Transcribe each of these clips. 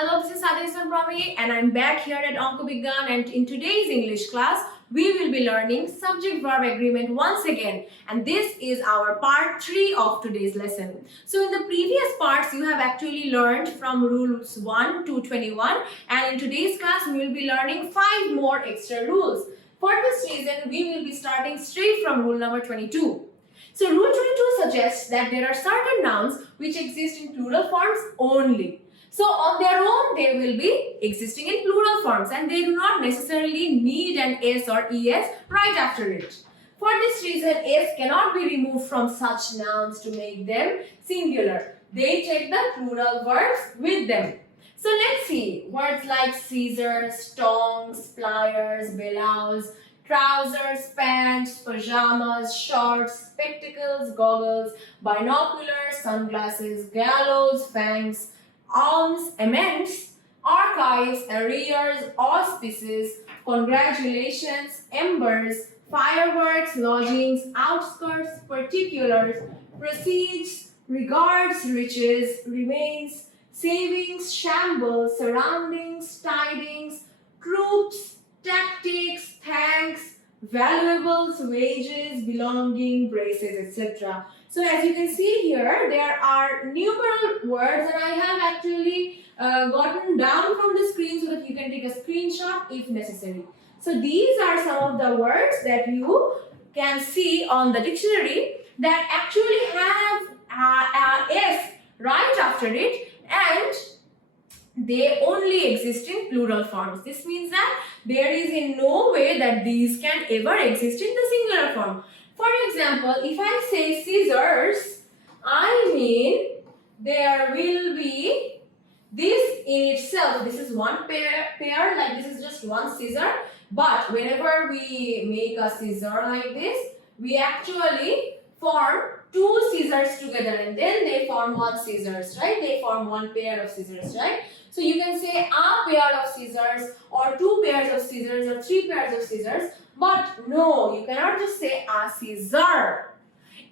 Hello, this is Sadia from Promi and I'm back here at OngkoBiggan, and in today's English class, we will be learning subject-verb agreement once again, and this is our part 3 of today's lesson. So in the previous parts, you have actually learned from rules 1 to 21, and in today's class, we will be learning 5 more extra rules. For this reason, we will be starting straight from rule number 22. So rule 22 suggests that there are certain nouns which exist in plural forms only. So on their own, they will be existing in plural forms and they do not necessarily need an S or ES right after it. For this reason, S cannot be removed from such nouns to make them singular. They take the plural verbs with them. So let's see. Words like scissors, tongs, pliers, blouse, trousers, pants, pajamas, shorts, spectacles, goggles, binoculars, sunglasses, gallows, fangs, alms, amends, archives, arrears, auspices, congratulations, embers, fireworks, lodgings, outskirts, particulars, proceeds, regards, riches, remains, savings, shambles, surroundings, tidings, troops, tactics, thanks, valuables, wages, belonging, braces, etc. So as you can see here, there are numerous words and I have actually gotten down from the screen so that you can take a screenshot if necessary. So these are some of the words that you can see on the dictionary that actually have S right after it, and they only exist in plural forms. This means that there is in no way that these can ever exist in the singular form. For example, if I say scissors, I mean there will be this in itself. This is one pair, like this is just one scissor. But whenever we make a scissor like this, we actually form two scissors together and then they form one scissors, right? They form one pair of scissors, right? So you can say a pair of scissors or two pairs of scissors or three pairs of scissors. But no, you cannot just say a scissor.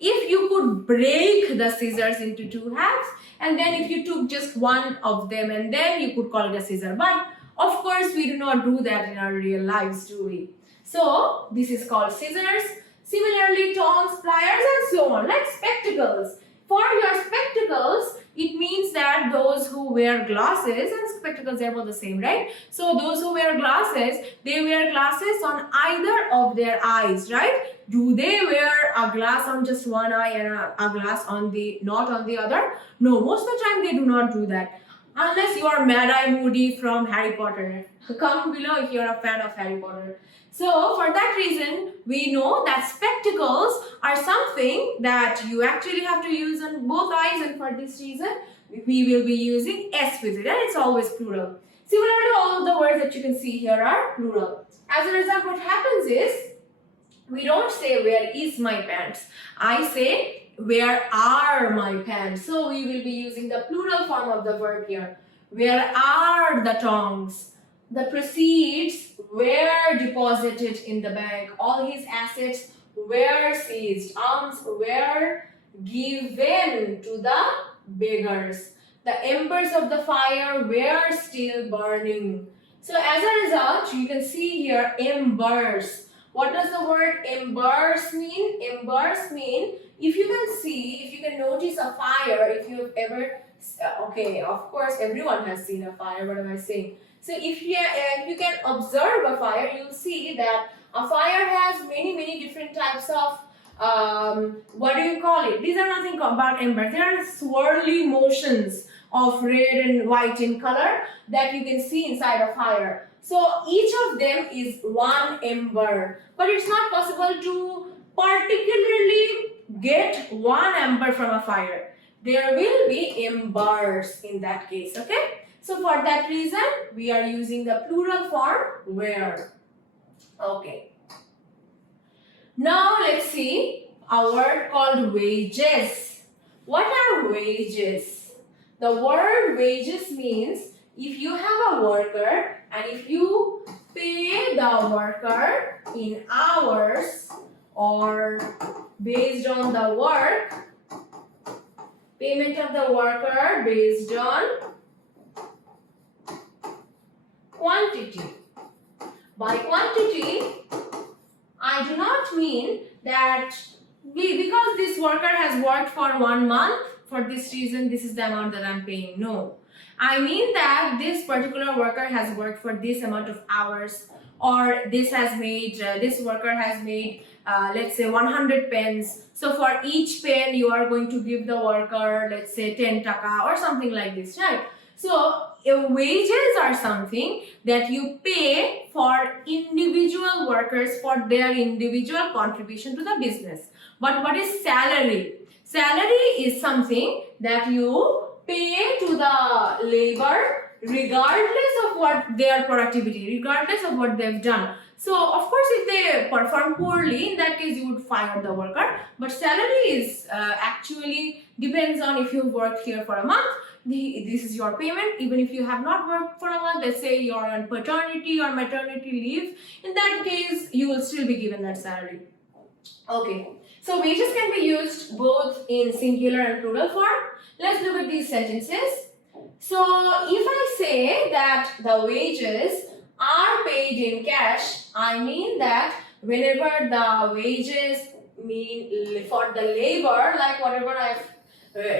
If you could break the scissors into two halves and then if you took just one of them and then you could call it a scissor. But of course, we do not do that in our real lives, do we? So this is called scissors. Similarly, tongs, pliers and so on, like spectacles. For your spectacles, it means that those who wear glasses, and spectacles are both the same, right? So those who wear glasses, they wear glasses on either of their eyes, right? Do they wear a glass on just one eye and a glass on the not on the other? No, most of the time they do not do that. Unless you are Mad-Eye Moody from Harry Potter. Comment below if you are a fan of Harry Potter. So for that reason, we know that spectacles are something that you actually have to use on both eyes, and for this reason, we will be using S with it, and it's always plural. Similarly, all of the words that you can see here are plural. As a result, what happens is, we don't say where is my pants. I say where are my pants. So we will be using the plural form of the verb here. Where are the tongs? The proceeds were deposited in the bank. All his assets were seized. Alms were given to the beggars. The embers of the fire were still burning. So as a result, you can see here embers. What does the word embers mean? Embers mean, if you can see, if you can notice a fire, if you have ever, okay, of course everyone has seen a fire, what am I saying? So if you can observe a fire, you'll see that a fire has many different types of, what do you call it? These are nothing about embers. They are swirly motions of red and white in color that you can see inside a fire. So each of them is one ember, but it's not possible to particularly get one ember from a fire. There will be embers in that case, okay? So for that reason, we are using the plural form where. Okay. Now let's see a word called wages. What are wages? The word wages means if you have a worker and if you pay the worker in hours or based on the work, payment of the worker based on quantity. By quantity, I do not mean that because this worker has worked for 1 month, for this reason this is the amount that I'm paying. No. I mean that this particular worker has worked for this amount of hours, or this worker has made let's say 100 pens. So for each pen you are going to give the worker, let's say 10 taka or something like this, right? So wages are something that you pay for individual workers for their individual contribution to the business. But what is salary? Salary is something that you pay to the labor regardless of what their productivity, regardless of what they've done. So of course if they perform poorly, in that case you would fire the worker. But salary is actually depends on if you worked here for a month. This is your payment. Even if you have not worked for a month, let's say you're on paternity or maternity leave, in that case you will still be given that salary. Okay, so wages can be used both in singular and plural form. Let's look at these sentences. So if I say that the wages are paid in cash, I mean that whenever the wages mean for the labor, like whatever I've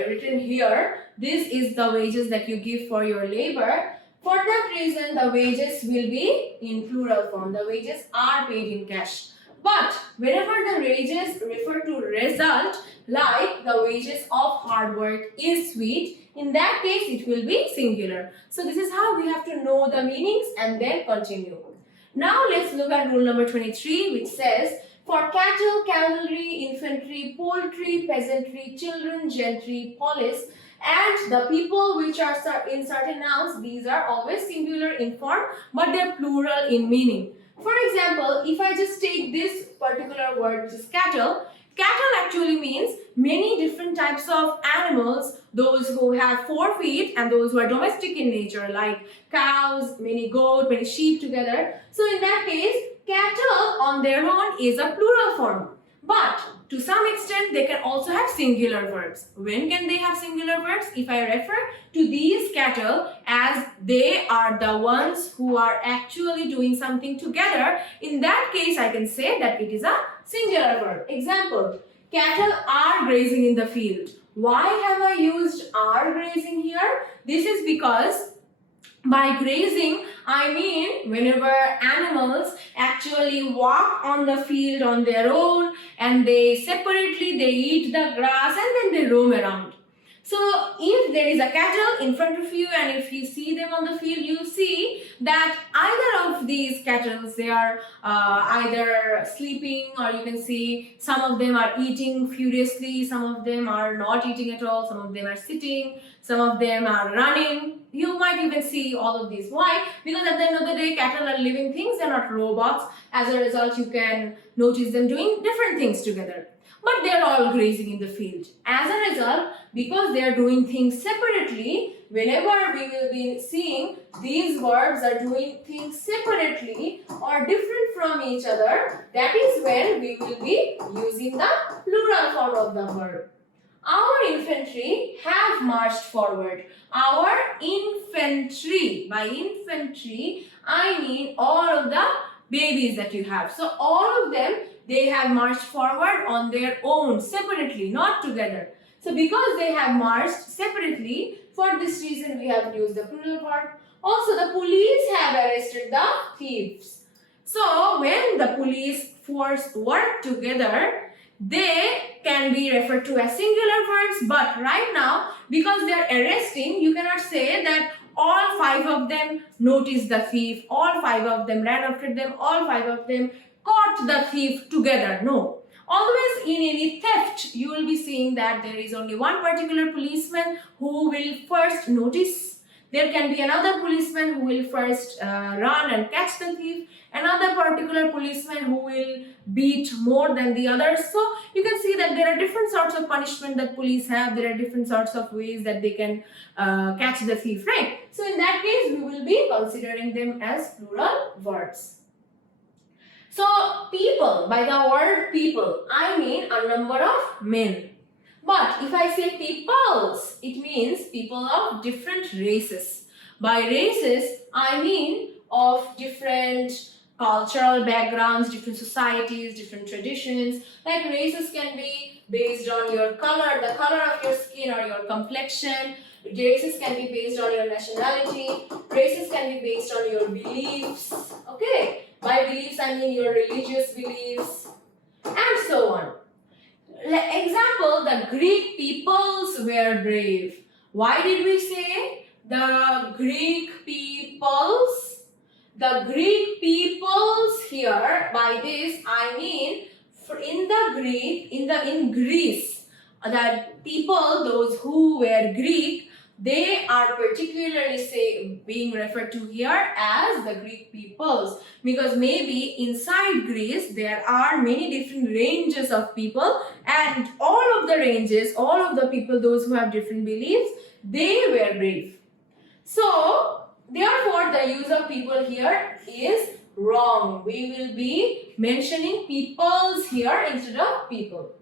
written here, this is the wages that you give for your labor. For that reason, the wages will be in plural form. The wages are paid in cash. But whenever the wages refer to result, like the wages of hard work is sweet, in that case it will be singular. So this is how we have to know the meanings and then continue. Now let's look at rule number 23, which says, for cattle, cavalry, infantry, poultry, peasantry, children, gentry, police, and the people which are in certain nouns, these are always singular in form, but they are plural in meaning. For example, if I just take this particular word, which is cattle, cattle actually means many different types of animals, those who have 4 feet and those who are domestic in nature, like cows, many goats, many sheep together. So in that case, cattle on their own is a plural form. But to some extent, they can also have singular verbs. When can they have singular verbs? If I refer to these cattle as they are the ones who are actually doing something together, in that case, I can say that it is a singular verb. Example, cattle are grazing in the field. Why have I used are grazing here? This is because by grazing, I mean whenever animals actually walk on the field on their own and they separately they eat the grass and then they roam around. So if there is a cattle in front of you and if you see them on the field, you see that either of these cattle, they are either sleeping, or you can see some of them are eating furiously, some of them are not eating at all, some of them are sitting, some of them are running. You might even see all of these. Why? Because at the end of the day, cattle are living things, they're not robots. As a result, you can notice them doing different things together. But they're all grazing in the field. As a result, because they're doing things separately, whenever we will be seeing these verbs are doing things separately or different from each other, that is when we will be using the plural form of the verb. Our infantry have marched forward. Our infantry. By infantry, I mean all of the babies that you have. So all of them, they have marched forward on their own, separately, not together. So because they have marched separately, for this reason we have used the plural verb. Also, the police have arrested the thieves. So when the police force work together, they can be referred to as singular verbs. But right now, because they are arresting, you cannot say that all 5 of them noticed the thief, all 5 of them ran after them, all 5 of them caught the thief together. No. Always in any theft, you will be seeing that there is only one particular policeman who will first notice. There can be another policeman who will first run and catch the thief. Another particular policeman who will beat more than the others. So you can see that there are different sorts of punishment that police have. There are different sorts of ways that they can catch the thief, right? So in that case, we will be considering them as plural verbs. So people, by the word people, I mean a number of men. But if I say peoples, it means people of different races. By races, I mean of different cultural backgrounds, different societies, different traditions. Like races can be based on your color, the color of your skin or your complexion. Races can be based on your nationality. Races can be based on your beliefs. Okay, by beliefs I mean your religious beliefs, and so on. Example, the Greek peoples were brave. Why did we say the Greek peoples? The Greek peoples here, by this I mean in Greece, the people, those who were Greek, they are particularly being referred to here as the Greek peoples, because maybe inside Greece there are many different ranges of people, and all of the ranges, all of the people, those who have different beliefs, they were brave. So therefore the use of people here is wrong. We will be mentioning peoples here instead of people.